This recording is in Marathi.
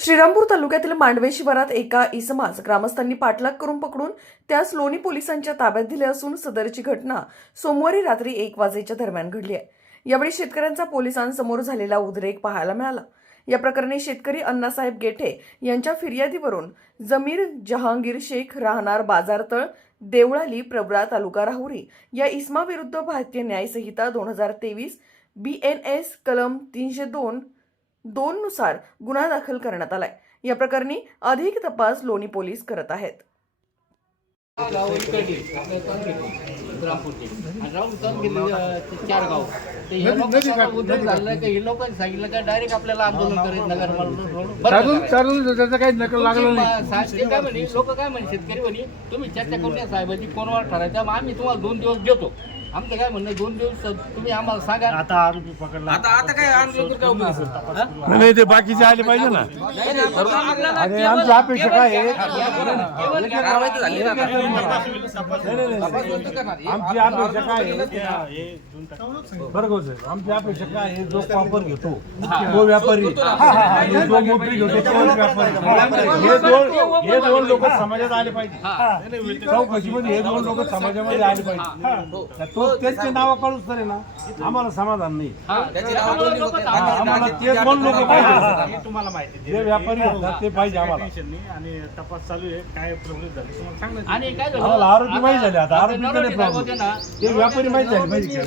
श्रीरामपूर तालुक्यातील मांडवे शिवारात एका इसमास ग्रामस्थांनी पाठलाग करून पकडून त्यास लोणी पोलिसांच्या ताब्यात दिले असून सदरची घटना सोमवारी रात्री 1 वाजेच्या दरम्यान घडली आहे। यावेळी शेतकऱ्यांचा पोलिसांसमोर झालेला उद्रेक पाहायला मिळाला। या प्रकरणी शेतकरी अण्णासाहेब गेठे यांच्या फिर्यादीवरून जमीर जहांगीर शेख राहणार बाजारतळ देवळाली प्रवरा तालुका राहुरी या इसमाविरुद्ध भारतीय न्याय संहिता 2023 BNS कलम 302 नुसार गुन्हा दाखल करण्यात आलाय। या प्रकरणी अधिक तपास लोणी पोलीस करत आहेत। सांगितलं का डायरेक्ट आपल्याला आंदोलन करायचं नगर लोक काय म्हणे शेतकरी म्हणे तुम्ही चर्चा करून या साहेबाची कोणावर ठरायचा मग आम्ही तुम्हाला 2 दिवस देतो। आमचं काय म्हणणं 2 दिवस तुम्ही आम्हाला सांगा। आता आरोपी पकडला आता काय आंदोलन काय नाही ते बाकीचे आले पाहिजे ना। अरे आमची अपेक्षा काय आहे आमची अपेक्षा काय आहे बरोबर साहेब आमची अपेक्षा काय आहे जो वापर घेतो तो व्यापारी आणि जो मोठी घेतो तो व्यापारी हे दोन लोक समाजात आले पाहिजे। चौकशीमध्ये हे 2 लोक समाजामध्ये आले पाहिजे। तो त्यांचे नाव काढूच तरी ना आम्हाला समाधान नाही। आम्हाला ते 2 लोक पाहिजे तुम्हाला माहिती जे व्यापारी होतात ते पाहिजे आम्हाला। आणि तपास चालू आहे काय प्रोग्रेस झाली तुम्हाला सांगण्यात आणि काय झालं आरोपी माहिती झाले आता आरोपी कडे ते व्यापारी माहिती झाले पाहिजे।